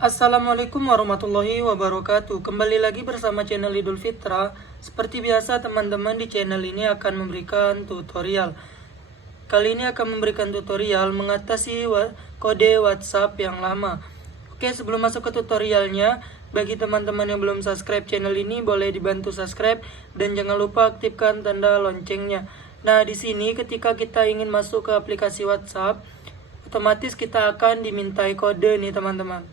Assalamualaikum warahmatullahi wabarakatuh. Kembali lagi bersama channel Idul Fitra. Seperti biasa teman-teman, di channel ini akan memberikan tutorial. Kali ini akan memberikan tutorial mengatasi kode WhatsApp yang lama. Oke, sebelum masuk ke tutorialnya, bagi teman-teman yang belum subscribe channel ini, boleh dibantu subscribe dan jangan lupa aktifkan tanda loncengnya. Nah, di sini ketika kita ingin masuk ke aplikasi WhatsApp, otomatis kita akan dimintai kode nih teman-teman.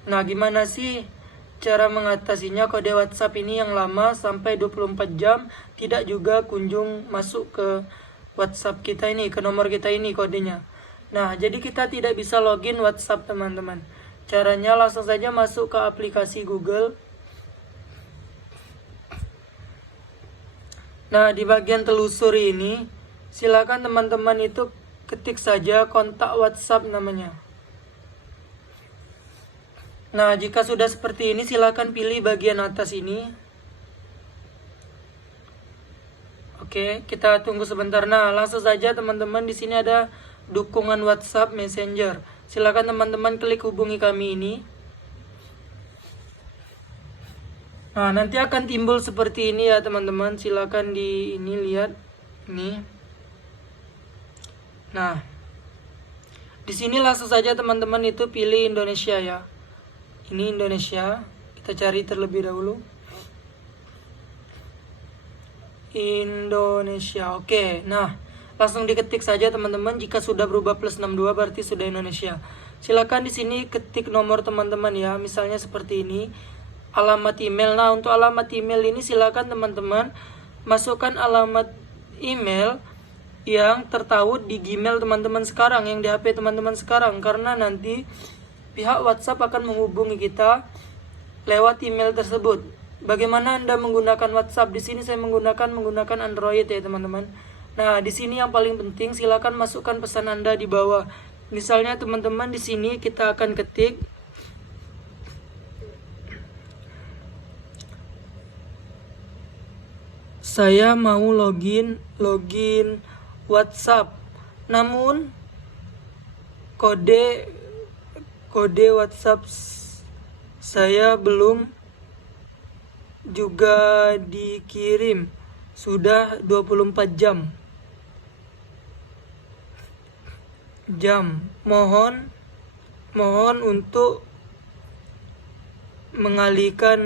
Nah, gimana sih cara mengatasinya kode WhatsApp ini yang lama sampai 24 jam tidak juga kunjung masuk ke WhatsApp kita ini, ke nomor kita ini kodenya. Nah, jadi kita tidak bisa login WhatsApp teman-teman. Caranya langsung saja masuk ke aplikasi Google. Nah, di bagian telusuri ini, silakan teman-teman itu ketik saja kontak WhatsApp namanya. Nah, jika sudah seperti ini, silakan pilih bagian atas ini. Oke, kita tunggu sebentar. Nah, langsung saja teman-teman, di sini ada dukungan WhatsApp Messenger. Silakan teman-teman klik hubungi kami ini. Nah, nanti akan timbul seperti ini ya teman-teman. Silakan di ini lihat ini. Nah, di sini langsung saja teman-teman itu pilih Indonesia ya. Ini Indonesia, kita cari terlebih dahulu. Indonesia, oke. Nah, langsung diketik saja teman-teman. Jika sudah berubah plus 62 berarti sudah Indonesia. Silakan di sini ketik nomor teman-teman ya. Misalnya seperti ini. Alamat email. Nah, untuk alamat email ini silakan teman-teman masukkan alamat email yang tertaut di Gmail teman-teman sekarang, yang di HP teman-teman sekarang, karena nanti pihak WhatsApp akan menghubungi kita lewat email tersebut. Bagaimana Anda menggunakan WhatsApp? Di sini saya menggunakan Android ya teman-teman. Nah, di sini yang paling penting silakan masukkan pesan Anda di bawah. Misalnya teman-teman di sini kita akan ketik saya mau login WhatsApp. Namun kode WhatsApp saya belum juga dikirim. Sudah 24 jam. Mohon untuk mengalihkan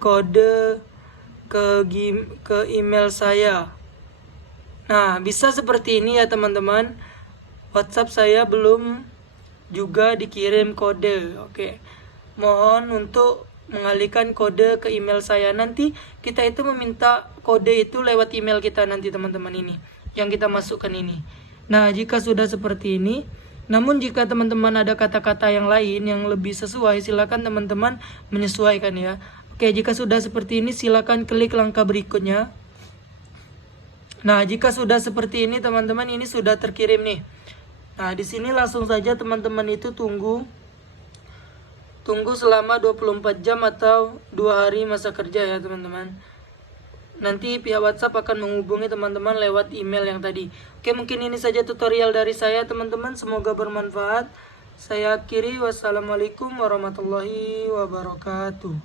kode ke email saya. Nah, bisa seperti ini ya teman-teman. WhatsApp saya belum juga dikirim kode. Oke. Mohon untuk mengalihkan kode ke email saya. Nanti kita itu meminta kode itu lewat email kita nanti teman-teman ini, yang kita masukkan ini. Nah, jika sudah seperti ini, namun jika teman-teman ada kata-kata yang lain yang lebih sesuai, silakan teman-teman menyesuaikan ya. Oke, jika sudah seperti ini, silakan klik langkah berikutnya. Nah, jika sudah seperti ini teman-teman, ini sudah terkirim nih. Nah, di sini langsung saja teman-teman itu tunggu selama 24 jam atau 2 hari masa kerja ya teman-teman. Nanti pihak WhatsApp akan menghubungi teman-teman lewat email yang tadi. Oke, mungkin ini saja tutorial dari saya teman-teman. Semoga bermanfaat. Saya akhiri. Wassalamualaikum warahmatullahi wabarakatuh.